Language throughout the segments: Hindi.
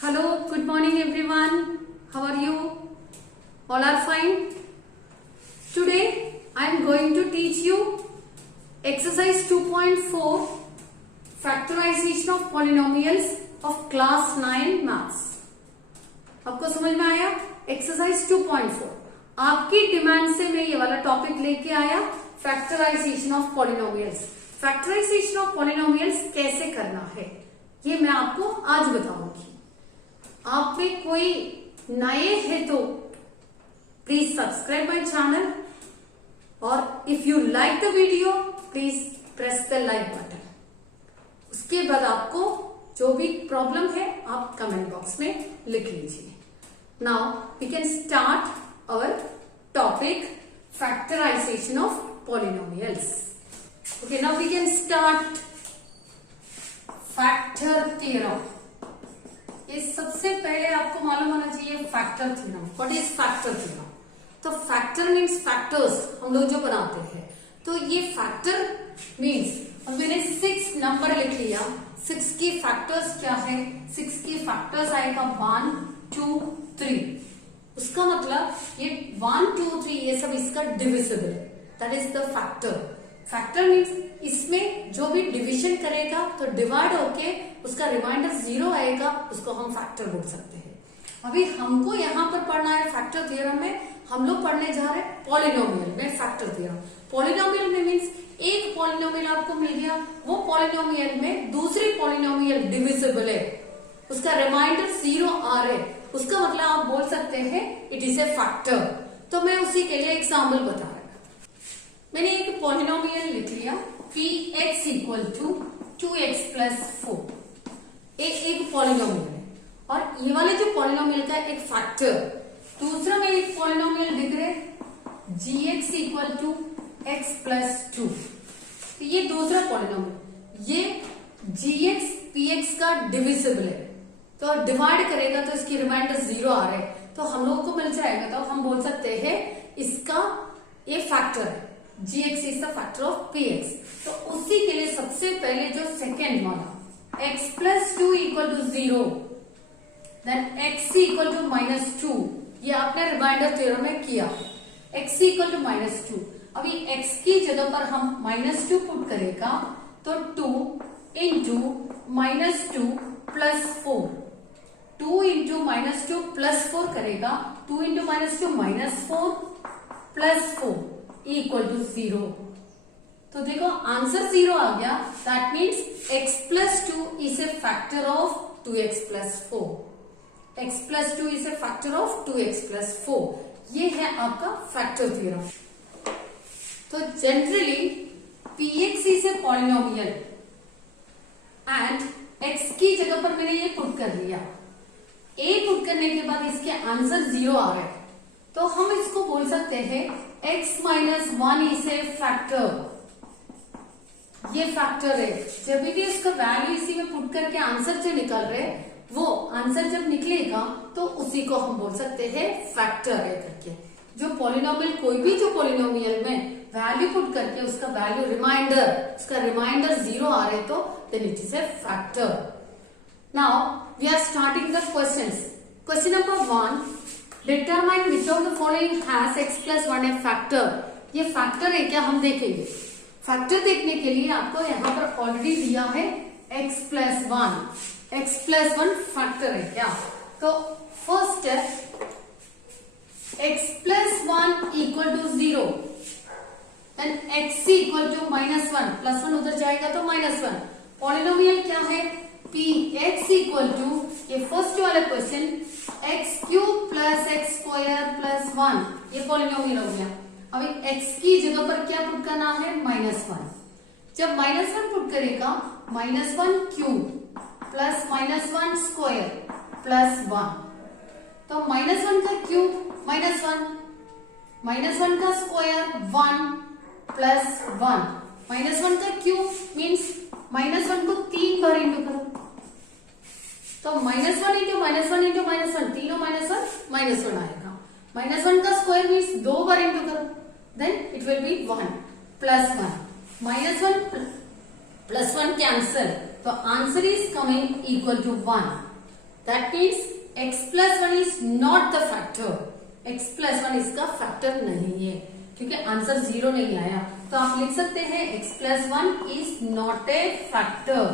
Hello, good morning everyone. How are you? All are fine? Today I am going to teach you exercise 2.4 factorization of polynomials of class 9 maths. आपको समझ में आया? एक्सरसाइज 2.4 आपकी डिमांड से मैं ये वाला टॉपिक लेके आया, factorisation of polynomials. Factorisation of polynomials कैसे करना है ये मैं आपको आज बताऊंगी। आप में कोई नए हैं तो प्लीज सब्सक्राइब माय चैनल और if you like the video please press the like button. उसके बाद आपको जो भी प्रॉब्लम है आप कमेंट बॉक्स में लिख लीजिए। Now we can start our topic factorisation of polynomials. Okay, now we can start factor theorem. ये सबसे पहले आपको मालूम होना चाहिए factor theorem. What is factor theorem? तो फैक्टर मीन्स फैक्टर्स हम लोग जो बनाते हैं। तो ये फैक्टर मीन्स मैंने 6 नंबर लिख लिया। 6 की फैक्टर्स क्या है? 6 की फैक्टर्स आएगा 1 2 3। उसका मतलब ये 1 2 3 ये सब इसका डिविजिबल है। That is the factor. Factor means इसमें जो भी डिवीजन करेगा तो डिवाइड होके उसका रिमाइंडर 0 आएगा, उसको हम फैक्टर बोल सकते हैं। अभी हमको यहाँ पर पढ़ना है फैक्टर थ्योरम में हम लोग पढ़ने जा रहे हैं पॉलिनोमियल में फैक्टर थ्योरम। पॉलिनोमियल में मीन्स एक पॉलिनोमियल आपको मिल गया, वो पॉलिनोमियल में दूसरी पॉलिनोमियल डिविजिबल है, उसका रिमाइंडर 0 आ रहे, उसका मतलब आप बोल सकते हैं इट इज ए फैक्टर। तो मैं उसी के लिए एग्जाम्पल बता रहा हूं। मैंने एक पॉलिनोमियल लिख लिया px equal to 2x plus 4। एक पॉलिनोमियल है और ये वाले जो पॉलिनोमियल का एक फैक्टर। दूसरा में एक पॉलिनोमियल दिख रहे gx equal to x plus 2। तो ये दूसरा पॉलिनोमियल, ये gx px का डिविजिबल है, तो डिवाइड करेगा तो इसकी रिमाइंडर 0 आ रहे, तो हम लोगों को मिल जाएगा। तो हम बोल सकते हैं इसका ये फैक्टर है, gx is the factor of px। तो उसी के लिए सबसे पहले जो सेकेंड वाला x plus 2 equal to 0, then x equal to -2, ये आपने रिमाइंडर थ्योरम में किया। x इक्वल टू -2, अभी x की जगह पर हम -2 पुट करेगा तो 2 इंटू -2 प्लस 4, 2 इंटू -2 प्लस 4 करेगा, 2 इंटू -2 -4 प्लस 4 इक्वल टू 0। तो देखो आंसर 0 आ गया। That means x plus 2 is a factor of 2x plus 4। x plus 2 is a factor of 2x plus 4। ये है आपका फैक्टर थ्योरम। तो generally px is a polynomial and x की जगह पर मैंने ये पुट कर लिया। a पुट करने के बाद इसके आंसर 0 आ रहे, तो हम इसको बोल सकते हैं x minus 1 is a factor. ये फैक्टर है। जब भी इसका वैल्यू इसी में पुट करके आंसर जो निकल रहे, वो आंसर जब निकलेगा तो उसी को हम बोल सकते हैं फैक्टर है करके। जो पॉलिनोमियल कोई भी जो पॉलिनोमियल में वैल्यू पुट करके उसका वैल्यू उसका रिमाइंडर 0 आ रहे, तो then it is a factor. Now we are starting the questions. Question number 1, determine which of the following has x plus 1 a factor. ये फैक्टर है क्या हम देखेंगे। फैक्टर देखने के लिए आपको यहाँ पर ऑलरेडी दिया है x plus 1। x plus 1 factor है क्या? तो first step, x plus 1 equal to 0, then x equal to -1, plus 1 उधर जाएगा तो -1। पॉलिनोमियल क्या है? px इक्वल टू, ये फर्स्ट वाला question, x cube plus x square plus 1, ये पॉलिनोमियल हो गया। अभी x की जगह पर क्या पुट करना है? -1। जब -1 पुट करेगा, -1 क्यूब प्लस -1 स्क्वायर प्लस 1, तो -1 का क्यूब -1 का स्क्वायर 1 प्लस 1, -1 का क्यूब मीन्स -1 को 3 बार इंटू करो, तो -1 इंटू -1 इंटू -1, तीनों -1 आएगा। -1 का स्क्वायर मीन्स 2 बार इंटू करो, then it will be 1 plus 1, -1 plus 1 cancel, तो answer is coming equal to 1। That means x plus one is not the factor. x plus one इसका फैक्टर नहीं है क्योंकि आंसर 0 नहीं आया। तो आप लिख सकते हैं x plus one is not a factor.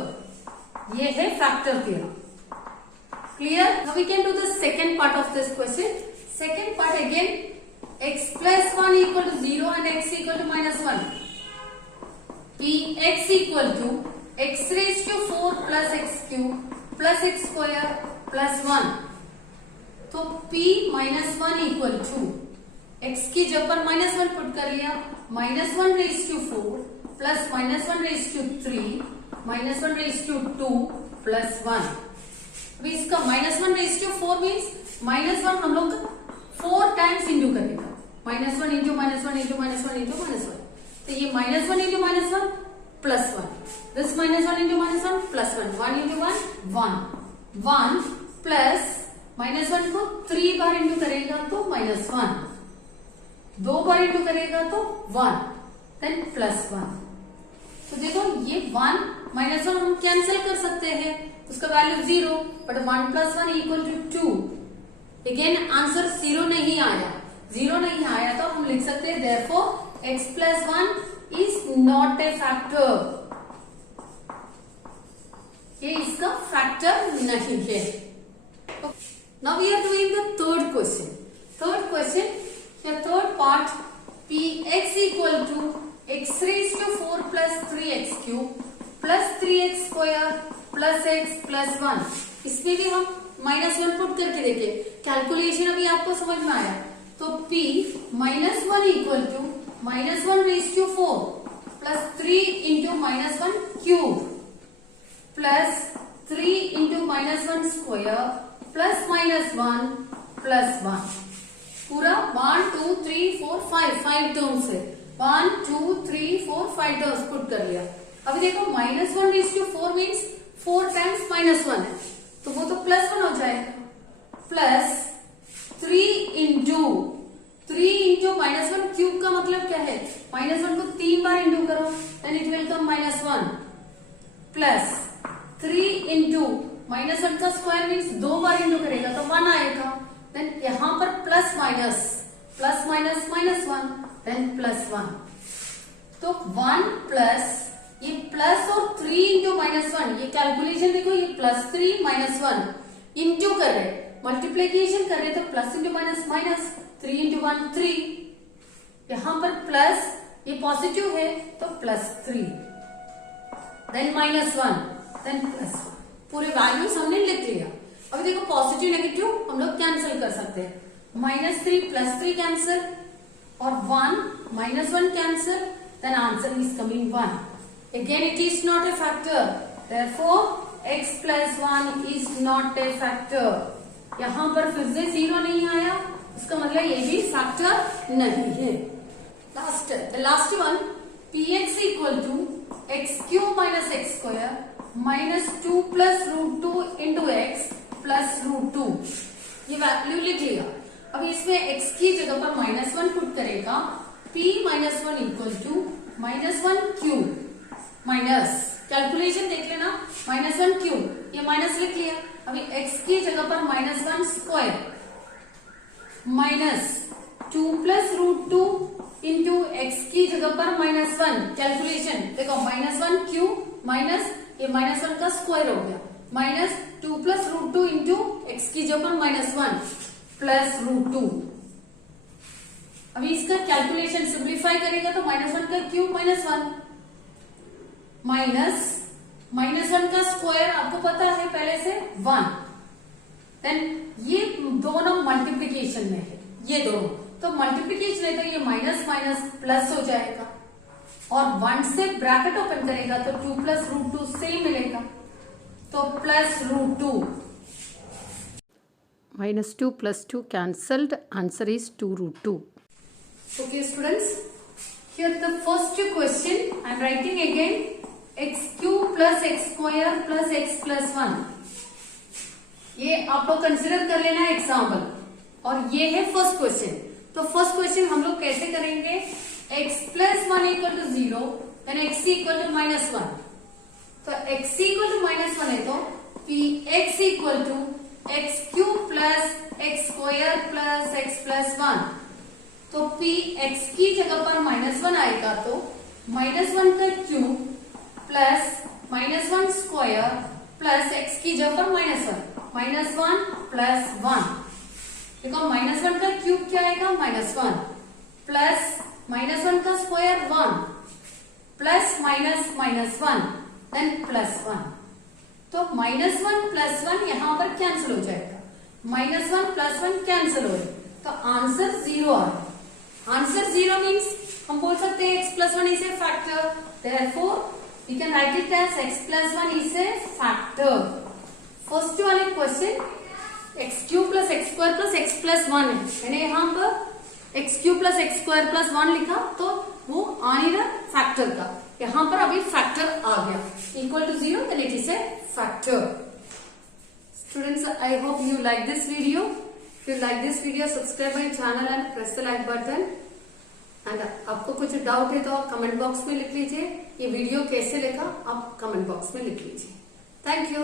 ये है factor theorem. Clear? Now we can do the second part of this question. Second part again, x plus one equal to 0 and x equal to -1। Px equal to x raise to 4 plus x cube plus x square plus 1। तो p minus one equal to x की जगह पर -1 पुट कर लिया, -1 raise to 4 plus -1 raise to 3 -1 raise to 2 plus 1। अभी इसका -1 रेज टू 4 मीन्स -1 हम लोग 4 टाइम्स इंटू करेगा, -1 इंटू -1 इंटू -1 इंटू -1। तो ये -1 into -1 plus 1, this -1 into -1 plus 1, 1 into 1 plus -1 को 3 बार इंटू करेगा तो -1, 2 बार इंटू करेगा तो 1, देन प्लस 1। तो देखो ये 1 -1 हम कैंसिल कर सकते हैं, उसका value 0, but 1 plus 1 equal to 2। Again answer 0 नहीं आया, 0 नहीं आया तो हम लिख सकते हैं therefore x plus 1 is not a factor. ये इसका फैक्टर नहीं है। Now we are doing the third question. Third question, the third part, px equal to x raised to 4 plus 3x cube plus 3x square plus x plus 1। इसमें भी हम -1 पुट करके देखें, कैलकुलेशन अभी आपको समझ में आया। तो p -1 equal to -1 raise to 4 plus 3 into -1 cube plus 3 into -1 square plus -1 plus 1। पूरा 1 2 3 4 5 टर्म्स है, 1 2 3 4 5 टर्म्स पुट कर लिया। अभी देखो -1 रेज टू 4 मीन्स 4 टाइम्स -1 है, तो वो तो +1 हो जाएगा, प्लस 3 इंटू -1 क्यूब का मतलब क्या है, -1 को 3 बार इंटू करो then it will come -1, plus 3 into -1 का स्क्वायर मीन्स 2 बार इंटू करेगा तो 1 आएगा, देन यहां पर प्लस माइनस -1 देन +1। तो 1 प्लस ये प्लस और 3 इंटू -1, ये कैलकुलेशन देखो, ये +3 -1 इंटू कर रहे, मल्टीप्लीकेशन कर रहे तो प्लस इंटू माइनस 3 इंटू 1 3, यहां पर प्लस, ये पॉजिटिव है तो +3 देन -1 देन +1। पूरे वैल्यूज हमने लिख लिया। अभी देखो पॉजिटिव नेगेटिव हम लोग कैंसिल कर सकते हैं, -3 +3 कैंसिल और 1 -1 cancel, then answer is coming 1। Again it is not a factor, therefore x plus 1 is not a factor. यहां पर फिर से 0 नहीं आया, उसका मतलब ये भी फैक्टर नहीं है। Last one, px equal to x³ minus x square -2 plus √2 into x plus √2। ये वैल्यू लिख लिया। अब इसमें x की जगह पर -1 पुट करेगा, p -1 equal to -1 cube minus, calculation देख लेना, -1 क्यूब, ये माइनस लिख लिया। अभी x की जगह पर -1 स्क्वायर -2 प्लस √2 इंटू x की जगह पर -1, कैलकुलेशन देखो, -1 क्यूब माइनस ये -1 का स्क्वायर हो गया, -2 प्लस √2 इंटू एक्स की जगह पर -1 प्लस √2। अभी इसका कैलकुलेशन सिंप्लीफाई करेगा तो -1 का क्यूब -1 माइनस -1 का स्क्वायर आपको पता है पहले से 1, देन ये दोनों मल्टीप्लीकेशन में है, ये दोनों तो मल्टीप्लीकेशन है तो ये माइनस माइनस प्लस हो जाएगा, और 1 से ब्रैकेट ओपन करेगा तो 2 प्लस √2 सेम मिलेगा, तो plus √2। -2 + 2 cancelled, answer is 2√2. Okay students, here the first question I am writing again, x³ plus x square plus x plus 1। ये आप लोग कंसिडर कर लेना एग्जाम्पल, और ये है फर्स्ट क्वेश्चन। तो फर्स्ट क्वेश्चन हम लोग कैसे करेंगे, x plus 1 equal to 0 then x equal to -1। तो x equal to -1 है तो px equal to x cube plus x square plus x plus 1, तो p x की जगह पर -1 आएगा, तो -1 का cube plus -1 square plus x की जगह पर -1 प्लस 1। देखो -1 का क्यूब क्या आएगा, -1 प्लस -1 का स्क्वायर 1 प्लस -1 देन प्लस 1, तो -1 प्लस 1 यहां पर कैंसिल हो जाएगा, -1 प्लस 1 कैंसिल हो जाएगा, तो आंसर 0 आएगा। आंसर 0 मीन्स हम बोल सकते हैं x plus 1 is a factor, therefore we can write it as x plus 1 is a factor। First वाले question x cube plus x square plus x plus 1 है, मैंने यहाँ पर x cube plus x square plus 1 लिखा, तो वो आ नहीं रहा फैक्टर का, यहाँ पर अभी फैक्टर आ गया, equal to 0, then it is a factor. Students, I hope you like this video. If you like this video, subscribe my channel and press the like button. And आपको कुछ डाउट है तो आप कमेंट बॉक्स में लिख लीजिए, ये वीडियो कैसे लगा आप कमेंट बॉक्स में लिख लीजिए। Thank you.